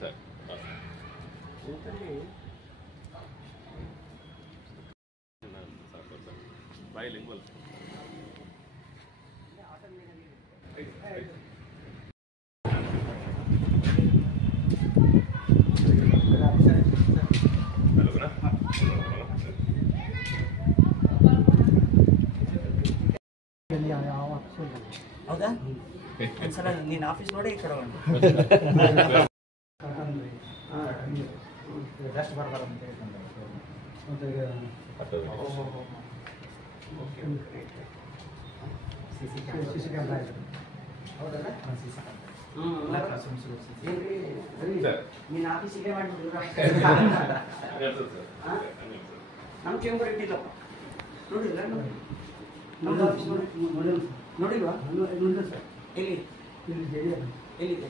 Sir bilingual. ಹೌದಾ ಒಂದ್ಸಲ ನೀನು ಆಫೀಸ್ ನೋಡಿ ಈ ಕಡೆ ಜಾಸ್ತಿ ಬರ್ತಾರೆ ಅಂತ ಸಿ ಸಿ ಕ್ಯಾಮ್ರಾ ಇದೆ ಹೌದಲ್ಲ ನೀನು ಆಫೀಸಿಗೆ ಮಾಡಿಬಿಟ್ಟು ನಮ್ಮ ಚೇಂಬರ್ ಇಟ್ಟಿಲ್ಲಪ್ಪ ನೋಡಿಲ್ಲ ನಮ್ದು ಆಫೀಸ್ ನೋಡಿಲ್ವಾ ಸರ್ ಎಲ್ಲಿ ಎಲ್ಲಿದೆ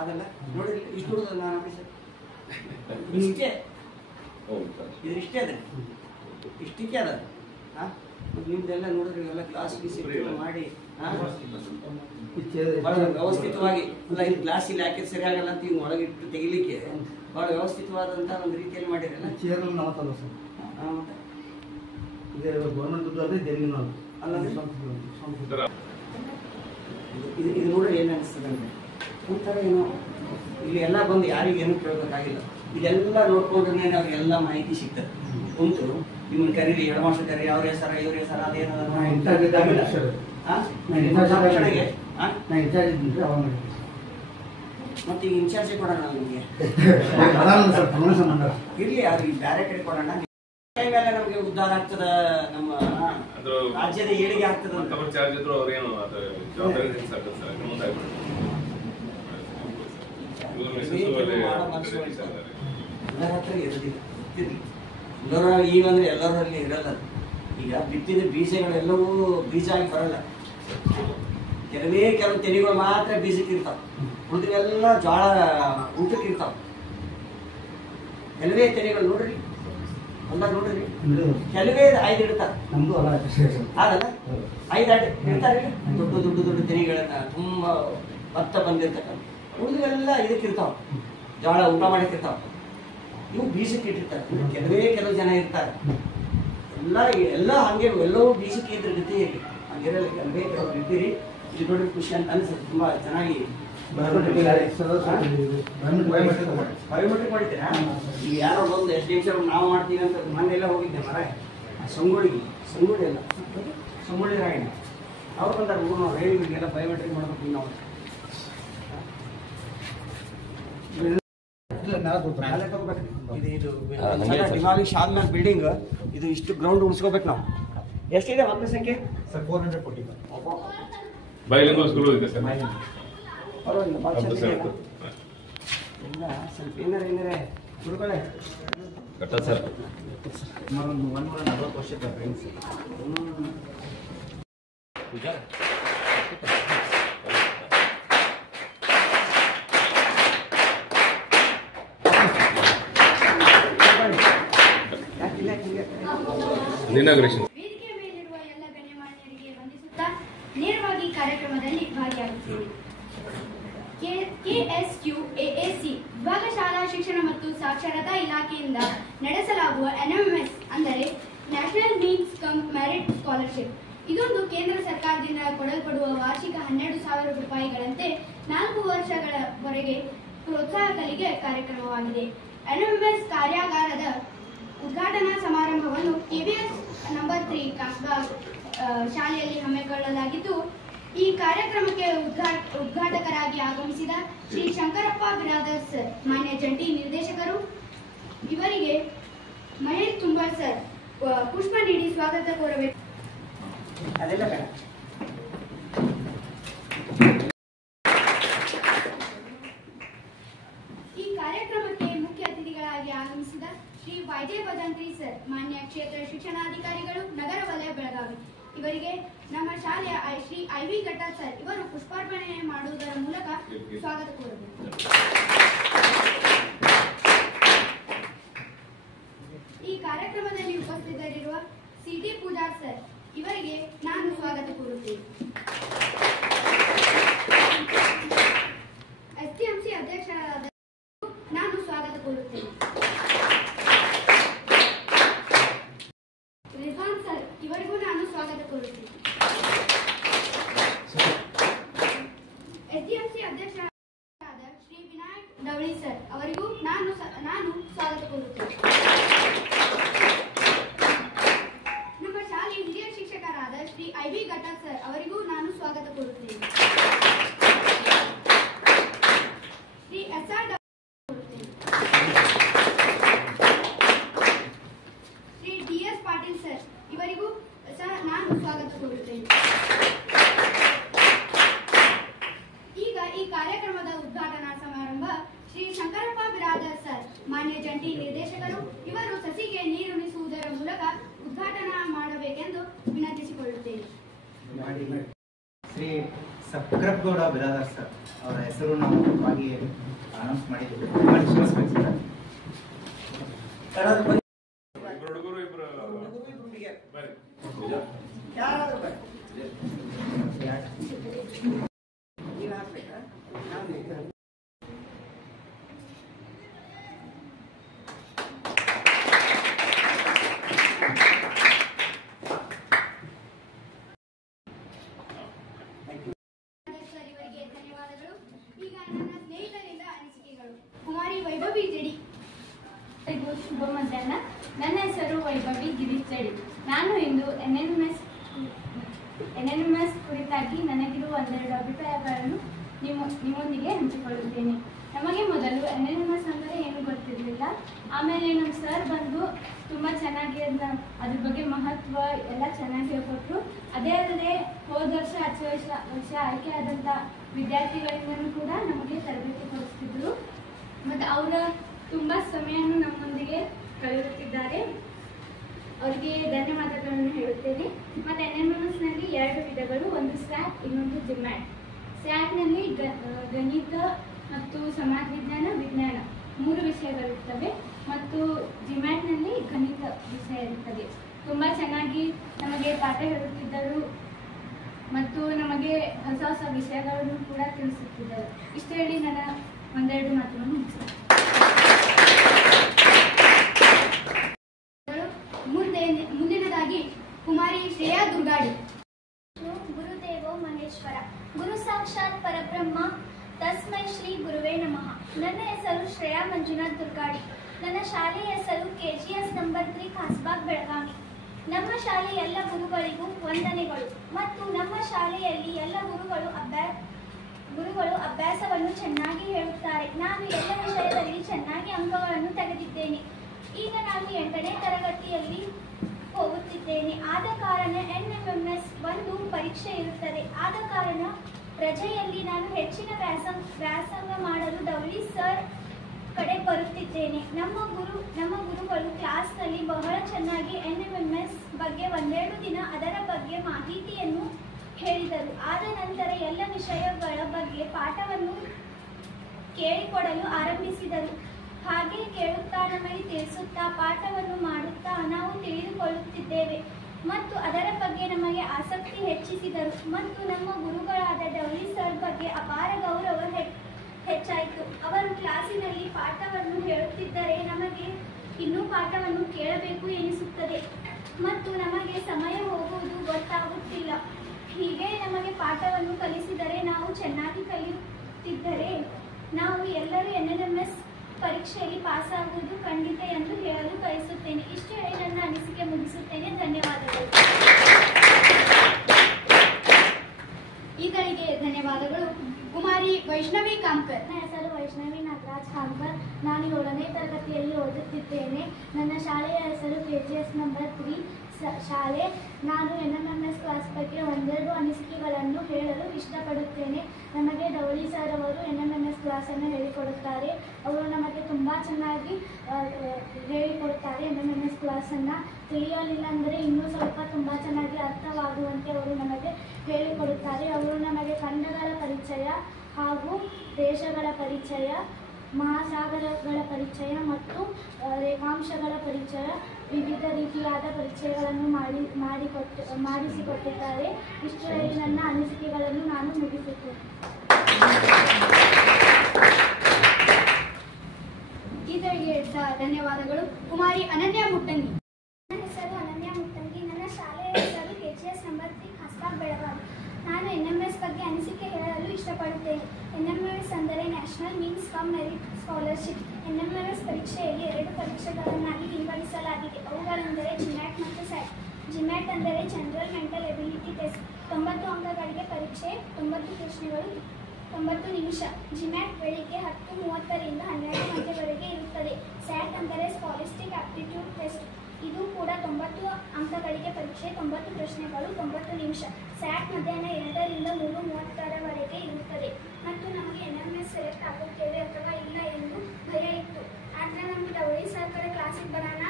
ಅದಲ್ಲ ನೋಡಿಲ್ಲ ಇಷ್ಟು ನೋಡುದು ನಾನು ಆಫೀಸ್ ಇಷ್ಟೇ ಇದು ಇಷ್ಟೇ ಅದ ಇಷ್ಟಕ್ಕೆ ಅದ ನಿಮ್ದೆಲ್ಲ ನೋಡಿದ್ರೆ ಎಲ್ಲ ಕ್ಲಾಸ್ ಗೀಸ್ ಮಾಡಿ ಬಹಳ ವ್ಯವಸ್ಥಿತವಾಗಿ ಅಲ್ಲ ಇದು ಗ್ಲಾಸ್ ಇಲ್ಲಿ ಹಾಕಿದ್ರೆ ಸರಿ ಆಗಲ್ಲ ಅಂತ ಹಿಂಗೆ ಒಳಗಿಟ್ಟು ತೆಗಿಲಿಕ್ಕೆ ಬಹಳ ವ್ಯವಸ್ಥಿತವಾದಂಥ ಒಂದು ರೀತಿಯಲ್ಲಿ ಮಾಡಿರಲ್ಲ ಚೇರ್ ನಾವತ್ತಲ್ಲ ಸರ್ ಇದೆ ಗೌರ್ಮೆಂಟ್ ದುಡ್ಡು ಅಲ್ಲದೆ ತೆರಿಗೆ ಅಲ್ಲ ಇದು ನೋಡ್ರಿ ಏನು ಅನಿಸ್ತದೆ ಅಂದರೆ ಒಂಥರ ಏನೋ ಇಲ್ಲಿ ಎಲ್ಲ ಬಂದು ಯಾರಿಗೂ ಏನೂ ಕೇಳಬೇಕಾಗಿಲ್ಲ ಇದೆಲ್ಲ ನೋಡ್ಕೊಂಡ್ರೆ ಅವ್ರಿಗೆಲ್ಲ ಮಾಹಿತಿ ಸಿಗ್ತದೆ ಕುಂತು ನಿಮ್ಮನ್ನು ಕರೀರಿ ಹೆಡ್ಮಾಸ್ಟರ್ ಕರೀರಿ ಅವ್ರ ಹೆಸರ ಇವ್ರ ಹೆಸರ ಅದೇನದ ಮತ್ತೆ ಈಗ ಇನ್ಚಾರ್ಜ್ ಕೊಡೋಣ ನಿಮಗೆ ಇರ್ಲಿ ಅವ್ರಿಗೆ ಬೇರೆ ಕಡೆ ಕೊಡೋಣ ಮೇಲೆ ನಮಗೆ ಉದ್ಧಾರ ಆಗ್ತದ ನಮ್ಮ ರಾಜ್ಯದ ಏಳಿಗೆ ಆಗ್ತದ ಎಲ್ಲರ ಹತ್ರ ಇರೋದಿಲ್ಲ ಎಲ್ಲರ ಈಗಂದ್ರೆ ಎಲ್ಲರಲ್ಲಿ ಇರಲ್ಲ ಈಗ ಬಿತ್ತಿದ ಬೀಜಗಳೆಲ್ಲವೂ ಬೀಜ ಆಗಿ ಬರಲ್ಲ ಕೆಲವು ತೆನೆಗಳು ಮಾತ್ರ ಬೀಜಕ್ಕೆ ಇರ್ತಾವ ಉಳಿದವೆಲ್ಲ ಜೋಳ ಊಟಕ್ಕೆ ಇರ್ತಾವ ಕೆಲವೇ ತೆನೆಗಳು ನೋಡ್ರಿ ಎಲ್ಲ ನೋಡ್ರಿ ಕೆಲವೇ 5 ಇಡ್ತಾರೆ ಆಗಲ್ಲ 5 ಇಡ್ತಾರೆ ದೊಡ್ಡ ತೆನೆಗಳನ್ನ ತುಂಬಾ ಭತ್ತ ಬಂದಿರ್ತಕ್ಕಂಥ ಉಳಿದವೆಲ್ಲ ಇದಕ್ಕಿರ್ತಾವ ಜೋಳ ಊಟ ಮಾಡಕ್ಕಿರ್ತಾವ ಇವು ಬೀಜಕ್ಕೆ ಇಟ್ಟಿರ್ತಾರೆ ಕೆಲವು ಜನ ಇರ್ತಾರೆ ಎಲ್ಲ ಹಂಗೆ ಎಲ್ಲವೂ ಬೀಜಕ್ಕೆ ಇದ್ರ ಗತಿ ಹೇಗೆ ಹಂಗಿರಲ್ಲ ಕೆಲವೇ ಕೆಲವು ಇದ್ದೀರಿ ಇದು ನೋಡಿ ಖುಷಿ ಅಂತ ಅನ್ಸುತ್ತೆ ತುಂಬಾ ಚೆನ್ನಾಗಿ ಬಯೋಮೆಟ್ರಿಕ್ ಮಾಡಿದ್ದೀರಾ ಈಗ ಯಾರೋ ಬಂದು ಎಷ್ಟು ನಿಮಿಷ ನಾವು ಮಾಡ್ತೀವಿ ಅಂತ ಮನೆಯೆಲ್ಲ ಹೋಗಿದ್ದೆ ಮರ ಸಂಗೊಳ್ಳಿ ಅಲ್ಲ ಸಂಗೊಳ್ಳಿ ರಾಯಣ್ಣ ಅವ್ರು ಬಂದಾರೆ ಊರು ನಾವು ರೈಲ್ವೆಗೆಲ್ಲ ಬಯೋಮೆಟ್ರಿಕ್ ಮಾಡ್ಬೇಕು ನಾವು ಡಿಮಾಲಿಶ್ ಆದ್ಮೇಲೆ ಬಿಲ್ಡಿಂಗ್ ಇದು ಇಷ್ಟು ಗ್ರೌಂಡ್ ಉಳಿಸ್ಕೋಬೇಕು ನಾವು ಎಷ್ಟಿದೆ ಮಕ್ಕಳ ಸಂಖ್ಯೆ ಸರ್ 440 bilingual ಸ್ಕೂಲ್ ಇದೆ ಸರ್ ಪರವಾಗಿಲ್ಲ ಭಾಳ ಚೆನ್ನಾಗಿದೆ ಇಲ್ಲ ಸ್ವಲ್ಪ ಏನಾರೆ ಹುಡುಗಳೆ ಕಟ್ಟ ಸರ್ ಸುಮಾರು 140 ವರ್ಷದ ಫ್ರೆಂಡ್ಸ್ ಪೂಜಾ ವೇದಿಕೆ ಮೇಲಿರುವ ಎಲ್ಲ ಗಣ್ಯಮಾನ್ಯರಿಗೆ ವಂದಿಸುತ್ತಾ ನೇರವಾಗಿ ಕಾರ್ಯಕ್ರಮದಲ್ಲಿ ಭಾಗಿಯಾಗುತ್ತೇವೆ. KSQAAC ವಿಭಾಗ ಶಾಲಾ ಶಿಕ್ಷಣ ಮತ್ತು ಸಾಕ್ಷರತಾ ಇಲಾಖೆಯಿಂದ ನಡೆಸಲಾಗುವ NMS ಅಂದರೆ national means cum merit scholarship ಇದೊಂದು ಕೇಂದ್ರ ಸರ್ಕಾರದಿಂದ ಕೊಡಲ್ಪಡುವ ವಾರ್ಷಿಕ 12,000 ರೂಪಾಯಿಗಳಂತೆ 4 ವರ್ಷಗಳವರೆಗೆ ಪ್ರೋತ್ಸಾಹ ಕಲಿಕೆ ಕಾರ್ಯಕ್ರಮವಾಗಿದೆ. NMS ಕಾರ್ಯಾಗಾರದ ಉದ್ಘಾಟನಾ ಸಮಾರಂಭವನ್ನು KBS ನಂಬರ್ 3 ಕಾಸ್ಬಾಗ್ ಶಾಲೆಯಲ್ಲಿ ಹಮ್ಮಿಕೊಳ್ಳಲಾಗಿದ್ದು ಈ ಕಾರ್ಯಕ್ರಮಕ್ಕೆ ಉದ್ಘಾಟಕರಾಗಿ ಆಗಮಿಸಿದ ಶ್ರೀ ಶಂಕರಪ್ಪ ಬಿರಾದರ್ ಸರ್ ಮಾನ್ಯ ಜಂಟಿ ನಿರ್ದೇಶಕರು ಇವರಿಗೆ ಮಹೇಶ್ ತುಂಬಾಳ್ ಸರ್ ಪುಷ್ಪ ನೀಡಿ ಸ್ವಾಗತ ಕೋರಬೇಕು. ಈ ಕಾರ್ಯಕ್ರಮಕ್ಕೆ ಮುಖ್ಯ ಅತಿಥಿಗಳಾಗಿ ಆಗಮಿಸಿದ ಶ್ರೀ YJ ಭಜಂತ್ರಿ ಸರ್ ಮಾನ್ಯ ಕ್ಷೇತ್ರ ಶಿಕ್ಷಣಾಧಿಕಾರಿಗಳು ನಗರ ವಲಯ ಬೆಳಗಾವಿ ಇವರಿಗೆ ನಮ್ಮ ಶಾಲೆಯ ಶ್ರೀ IV ಘಟ್ಟ ಸರ್ ಇವರು ಪುಷ್ಪಾರ್ಪಣೆ ಮಾಡುವುದರ ಮೂಲಕ ಸ್ವಾಗತ ಕೋರಬೇಕು. ಈ ಕಾರ್ಯಕ್ರಮದಲ್ಲಿ ಉಪಸ್ಥಿತರಿರುವ CT ಪೂಜಾರ್ ಸರ್ ಇವರಿಗೆ ನಾನು ಸ್ವಾಗತ ಕೋರುತ್ತೇನೆ. ಮಾಡಿ ಶ್ರೀ ಸಕ್ರಪ್ಪಗೌಡ ಬಿರಾದಾರ್ ಸರ್ ಅವರ ಹೆಸರು ನಾವು ಆಗಿ ಅನೌನ್ಸ್ ಮಾಡಿದ್ದೀವಿ. ಕ್ಷಮಿಸ್ಬೇಕು ಸರ್. ಹುಡುಗರು ಇಬ್ರು ಬರ್ರಿ. ಯಾರಾದ್ರೂ ಬರ್ರಿ. ನೀವು ಹಾಕ್ಬೇಕಾ? ನಾನು ಸರ್ ಇವರಿಗೆ ಧನ್ಯವಾದಗಳು. ಈಗ ನನ್ನ ಸ್ನೇಹಿತರಿಂದ ಅನಿಸಿಕೆಗಳು. ಕುಮಾರಿ ವೈಭವಿ ಜಡಿ. ಶುಭ ಮಧ್ಯಾಹ್ನ. ನನ್ನ ಹೆಸರು ವೈಭವಿ ಗಿರೀಶ್ ಜಡಿ. ನಾನು ಇಂದು ಎನ್ಎನ್ಎಂಎಸ್ ಕುರಿತಾಗಿ ನನಗಿರುವ ಒಂದೆರಡು ಅಭಿಪ್ರಾಯಗಳನ್ನು ನಿಮ್ಮೊಂದಿಗೆ ಹಂಚಿಕೊಳ್ಳುತ್ತೇನೆ. ನಮಗೆ ಮೊದಲು ಎನ್ಎನ್ಎಂಎಸ್ ಅಂದರೆ ಏನು ಗೊತ್ತಿರಲಿಲ್ಲ. ಆಮೇಲೆ ನಮ್ಮ ಸರ್ ಬಂದು ತುಂಬ ಚೆನ್ನಾಗಿ ಅದ್ರ ಬಗ್ಗೆ ಮಹತ್ವ ಎಲ್ಲ ಚೆನ್ನಾಗಿ ಹೇಳ್ಕೊಟ್ರು. ಅದೇ ಅಲ್ಲದೆ ಹೋದ ವರ್ಷ 10 ವರ್ಷ ಆಯ್ಕೆ ಆದಂಥ ವಿದ್ಯಾರ್ಥಿಗಳಿಂದಲೂ ಕೂಡ ನಮಗೆ ತರಬೇತಿ ಕೊಡಿಸ್ತಿದ್ರು ಮತ್ತು ಅವರ ತುಂಬ ಸಮಯವನ್ನು ನಮ್ಮೊಂದಿಗೆ ಕಳೆಯುತ್ತಿದ್ದಾರೆ. ಅವರಿಗೆ ಧನ್ಯವಾದಗಳನ್ನು ಹೇಳುತ್ತೇನೆ. ಮತ್ತು ಎನ್ಎನ್ಎಂಎಸ್ನಲ್ಲಿ 2 ವಿಧಗಳು, ಒಂದು ಸ್ಯಾಟ್, ಇನ್ನೊಂದು ಜಿಮ್ಯಾಟ್. ಸ್ಯಾಟ್ನಲ್ಲಿ ಗಣಿತ ಮತ್ತು ಸಮಾಜ ವಿಜ್ಞಾನ 3 ವಿಷಯಗಳಿರ್ತವೆ ಮತ್ತು ಜಿಮ್ಯಾಟ್ನಲ್ಲಿ ಗಣಿತ ವಿಷಯ ಇರುತ್ತದೆ. ತುಂಬ ಚೆನ್ನಾಗಿ ನಮಗೆ ಪಾಠ ಹೇಳುತ್ತಿದ್ದರು ಮತ್ತು ನಮಗೆ ಹೊಸ ಹೊಸ ವಿಷಯಗಳನ್ನು ಕೂಡ ತಿಳಿಸುತ್ತಿದ್ದರು. ಇಷ್ಟು ಹೇಳಿ ನನ್ನ ಒಂದೆರಡು ಮಾತುಗಳನ್ನು ಮುಗಿಸ್ತೇನೆ. ಮುಂದಿನದಾಗಿ ಕುಮಾರಿ ಶ್ರೇಯಾ ದುರ್ಗಾಡಿ. ಗುರುದೇವೋ ಮಹೇಶ್ವರ, ಗುರು ಸಾಕ್ಷಾತ್ ಪರಬ್ರಹ್ಮ, ತಸ್ಮೈ ಶ್ರೀ ಗುರುವೇ ನಮಃ. ನನ್ನ ಹೆಸರು ಶ್ರೇಯಾ ಮಂಜುನಾಥ್ ದುರ್ಗಾಡಿ. ನನ್ನ ಶಾಲೆಯ ಹೆಸರು KGS ನಂಬರ್ 3 ಖಾಸ್ಬಾಗ್ ಬೆಳಗಾವಿ. ನಮ್ಮ ಶಾಲೆಯ ಎಲ್ಲ ಗುರುಗಳಿಗೂ ವಂದನೆಗಳು ಮತ್ತು ನಮ್ಮ ಶಾಲೆಯಲ್ಲಿ ಎಲ್ಲ ಗುರುಗಳು ಅಭ್ಯಾಸವನ್ನು ಚೆನ್ನಾಗಿ ಹೇಳುತ್ತಾರೆ. ನಾನು ಎಲ್ಲ ವಿಷಯದಲ್ಲಿ ಚೆನ್ನಾಗಿ ಅಂಕಗಳನ್ನು ತೆಗೆದಿದ್ದೇನೆ. ಈಗ ನಾನು 8ನೇ ತರಗತಿಯಲ್ಲಿ ಹೋಗುತ್ತಿದ್ದೇನೆ. ಆದ ಕಾರಣ ಎನ್ಎಂಎಂಎಸ್ ಒಂದು ಪರೀಕ್ಷೆ ಇರುತ್ತದೆ. ಆದ ಕಾರಣ ರಜೆಯಲ್ಲಿ ನಾನು ಹೆಚ್ಚಿನ ವ್ಯಾಸಂಗ ಮಾಡಲು ದವಳಿ ಸರ್ ಕಡೆ ಬರುತ್ತಿದ್ದೇನೆ. ನಮ್ಮ ಗುರುಗಳು ಕ್ಲಾಸ್ನಲ್ಲಿ ಬಹಳ ಚೆನ್ನಾಗಿ ಎನ್ಎಂಎಂಎಸ್ ಬಗ್ಗೆ ಒಂದೆರಡು ದಿನ ಅದರ ಬಗ್ಗೆ ಮಾಹಿತಿಯನ್ನು ಹೇಳಿದರು. ಆದ ನಂತರ ಎಲ್ಲ ವಿಷಯಗಳ ಬಗ್ಗೆ ಪಾಠವನ್ನು ಕೇಳಿಕೊಡಲು ಆರಂಭಿಸಿದರು. ಹಾಗೆ ಕೇಳುತ್ತಾ ನಮಗೆ ತಿಳಿಸುತ್ತಾ ಪಾಠವನ್ನು ಮಾಡುತ್ತಾ ನಾವು ತಿಳಿದುಕೊಳ್ಳುತ್ತಿದ್ದೇವೆ ಮತ್ತು ಅದರ ಬಗ್ಗೆ ನಮಗೆ ಆಸಕ್ತಿ ಹೆಚ್ಚಿಸಿದರು. ಮತ್ತು ನಮ್ಮ ಗುರುಗಳಾದ ದವಳಿ ಸರ್ ಬಗ್ಗೆ ಅಪಾರ ಗೌರವ ಹೆಚ್ಚಾಯಿತು. ಅವರು ಕ್ಲಾಸಿನಲ್ಲಿ ಪಾಠವನ್ನು ಹೇಳುತ್ತಿದ್ದರೆ ನಮಗೆ ಇನ್ನೂ ಪಾಠವನ್ನು ಕೇಳಬೇಕು ಎನಿಸುತ್ತದೆ ಮತ್ತು ನಮಗೆ ಸಮಯ ಹೋಗುವುದು ಗೊತ್ತಾಗುತ್ತಿಲ್ಲ. ಹೀಗೆ ನಮಗೆ ಪಾಠವನ್ನು ಕಲಿಸಿದರೆ ನಾವು ಚೆನ್ನಾಗಿ ಕಲಿಯುತ್ತಿದ್ದರೆ ನಾವು ಎಲ್ಲರೂ ಎನ್ಎನ್ಎಂಎಸ್ ಪರೀಕ್ಷೆಯಲ್ಲಿ ಪಾಸಾಗುವುದು ಖಂಡಿತ ಎಂದು ಹೇಳಲು ಬಯಸುತ್ತೇನೆ. ಇಷ್ಟು ಹೇಳಿ ನನ್ನ ಅನಿಸಿಕೆ ಮುಗಿಸುತ್ತೇನೆ. ಧನ್ಯವಾದಗಳು. ಈಗಳಿಗೆ ಧನ್ಯವಾದಗಳು. ಕುಮಾರಿ ವೈಷ್ಣವಿ ಕಾಮ್ಕರ್. ನನ್ನ ಹೆಸರು ವೈಷ್ಣವಿ ನಾಗರಾಜ್ ಕಾಮ್ಕರ್. ನಾನು 7ನೇ ತರಗತಿಯಲ್ಲಿ ಓದುತ್ತಿದ್ದೇನೆ. ನನ್ನ ಶಾಲೆಯ ಹೆಸರು KGS ನಂಬರ್ 3 ಶಾಲೆ. ನಾನು ಎನ್ಎಂಎಂಎಸ್ ಕ್ಲಾಸ್ ಬಗ್ಗೆ ಒಂದೆರಡು ಅನಿಸಿಕೆಗಳನ್ನು ಹೇಳಲು ಇಷ್ಟಪಡುತ್ತೇನೆ. ನಮಗೆ ದವಳಿ ಸರ್ ಅವರು ಎನ್ಎಂಎಂಎಸ್ ಕ್ಲಾಸನ್ನು ಹೇಳಿಕೊಡುತ್ತಾರೆ. ಅವರು ನಮಗೆ ತುಂಬ ಚೆನ್ನಾಗಿ ಹೇಳಿಕೊಡುತ್ತಾರೆ. ಎನ್ಎಂಎಂಎಸ್ ಕ್ಲಾಸನ್ನು ತಿಳಿಯಲಿಲ್ಲ ಅಂದರೆ ಇನ್ನೂ ಸ್ವಲ್ಪ ತುಂಬ ಚೆನ್ನಾಗಿ ಅರ್ಥವಾಗುವಂತೆ ಅವರು ನಮಗೆ ಹೇಳಿಕೊಡುತ್ತಾರೆ. ಅವರು ನಮಗೆ ಖಂಡಗಳ ಪರಿಚಯ ಹಾಗೂ ದೇಶಗಳ ಪರಿಚಯ, ಮಹಾಸಾಗರಗಳ ಪರಿಚಯ ಮತ್ತು ರೇಖಾಂಶಗಳ ಪರಿಚಯ, ವಿವಿಧ ರೀತಿಯಾದ ಪರಿಚಯಗಳನ್ನು ಮಾಡಿಸಿಕೊಟ್ಟಿದ್ದಾರೆ. ಇಷ್ಟು ಹೇಳಿ ನನ್ನ ಅನಿಸಿಕೆಗಳನ್ನು ನಾನು ಮುಗಿಸುತ್ತೇನೆ. ಈತರಿಗೆ ಧನ್ಯವಾದಗಳು. ಕುಮಾರಿ ಅನನ್ಯ ಮುಟ್ಟಂಗಿ. ನನ್ನ ಹೆಸರು ಅನನ್ಯ ಮುಟ್ಟಂಗಿ. ನನ್ನ ಶಾಲೆಯ ಹೆಸರು KGS ನಂಬರ್ 3 ಖಾಸ್ಬಾಗ್ ಬೆಳಗಾವಿ. ನಾನು ಎನ್ಎಂಎಸ್ ಬಗ್ಗೆ ಅನಿಸಿಕೆ ಹೇಳಲು ಇಷ್ಟಪಡುತ್ತೇನೆ. ಎನ್ಎಂಎಸ್ ಅಂದರೆ national means cum merit scholarship. NMS ಪರೀಕ್ಷೆಯಲ್ಲಿ 2 ಪರೀಕ್ಷೆಗಳನ್ನಾಗಿ ವಿಂಗಡಿಸಲಾಗಿದೆ. ಅವುಗಳೆಂದರೆ ಜಿಮ್ಯಾಟ್ ಮತ್ತು ಸ್ಯಾಟ್. ಜಿಮ್ಯಾಟ್ ಅಂದರೆ ಜನರಲ್ ಮೆಂಟಲ್ ಎಬಿಲಿಟಿ ಟೆಸ್ಟ್. 90 ಅಂಕಗಳಿಗೆ ಪರೀಕ್ಷೆ, 90 ಪ್ರಶ್ನೆಗಳು, 90 ನಿಮಿಷ. ಜಿಮ್ಯಾಟ್ ಬೆಳಿಗ್ಗೆ 10:30 ರಿಂದ 12 ಗಂಟೆವರೆಗೆ ಇರುತ್ತದೆ. ಸ್ಯಾಟ್ ಅಂದರೆ ಸ್ಕಾಲಿಸ್ಟಿಕ್ ಆಪ್ಟಿಟ್ಯೂಡ್ ಟೆಸ್ಟ್. ಇದು ಕೂಡ 90 ಅಂಕಗಳಿಗೆ ಪರೀಕ್ಷೆ, 90 ಪ್ರಶ್ನೆಗಳು, 90 ನಿಮಿಷ. ಸ್ಯಾಟ್ ಮಧ್ಯಾಹ್ನ 2 ರಿಂದ 3:30 ಇರುತ್ತದೆ. ಮತ್ತು ನಮಗೆ ಎನ್ಎಂಎಸ್ ಸೆಲೆಕ್ಟ್ ಆಗುತ್ತೇವೆ ಅಥವಾ ಇಲ್ಲ ಎಂದು ಭಯ ಇತ್ತು. ಆದರೆ ನಮಗೆ ದವಳಿ ಸರ್ ಕಡೆ ಕ್ಲಾಸಿಗೆ ಬರೋಣ,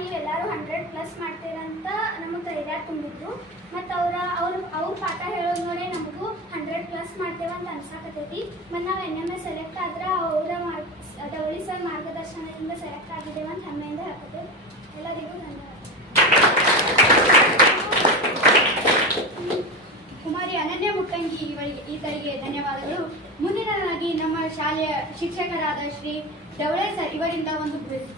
ನೀವೆಲ್ಲರೂ 100+ ಮಾಡ್ತೀರಂತ ನಮಗೆ ಧೈರ್ಯ ಧೈರ್ಯ ತುಂಬಿದ್ರು. ಮತ್ತು ಅವ್ರ ಪಾಠ ಹೇಳೋದು ನೋಡಿ ನಮಗೂ 100+ ಮಾಡ್ತೇವೆ ಅಂತ ಅನ್ಸಾಕತೈತಿ. ಮತ್ತು ನಾವು NMS ಸೆಲೆಕ್ಟ್ ಆದ್ರೆ ದವಳಿ ಸರ್ ಮಾರ್ಗದರ್ಶನದಿಂದ ಸೆಲೆಕ್ಟ್ ಆಗಿದ್ದೇವೆ ಅಂತ ಹೆಮ್ಮೆಯಿಂದ ಹೇಳ್ಕೊತೇವೆ. ಎಲ್ಲರಿಗೂ ಧನ್ಯವಾದ. ಕುಮಾರಿ ಅನನ್ಯ ಮುಟ್ಟಂಗಿ ಈತರಿಗೆ ಧನ್ಯವಾದಗಳು. ಮುಂದಿನದಾಗಿ ನಮ್ಮ ಶಾಲೆಯ ಶಿಕ್ಷಕರಾದ ಶ್ರೀ ದವಳೆ ಸರ್ ಇವರಿಂದ ಒಂದು ಕ್ವಿಜ್.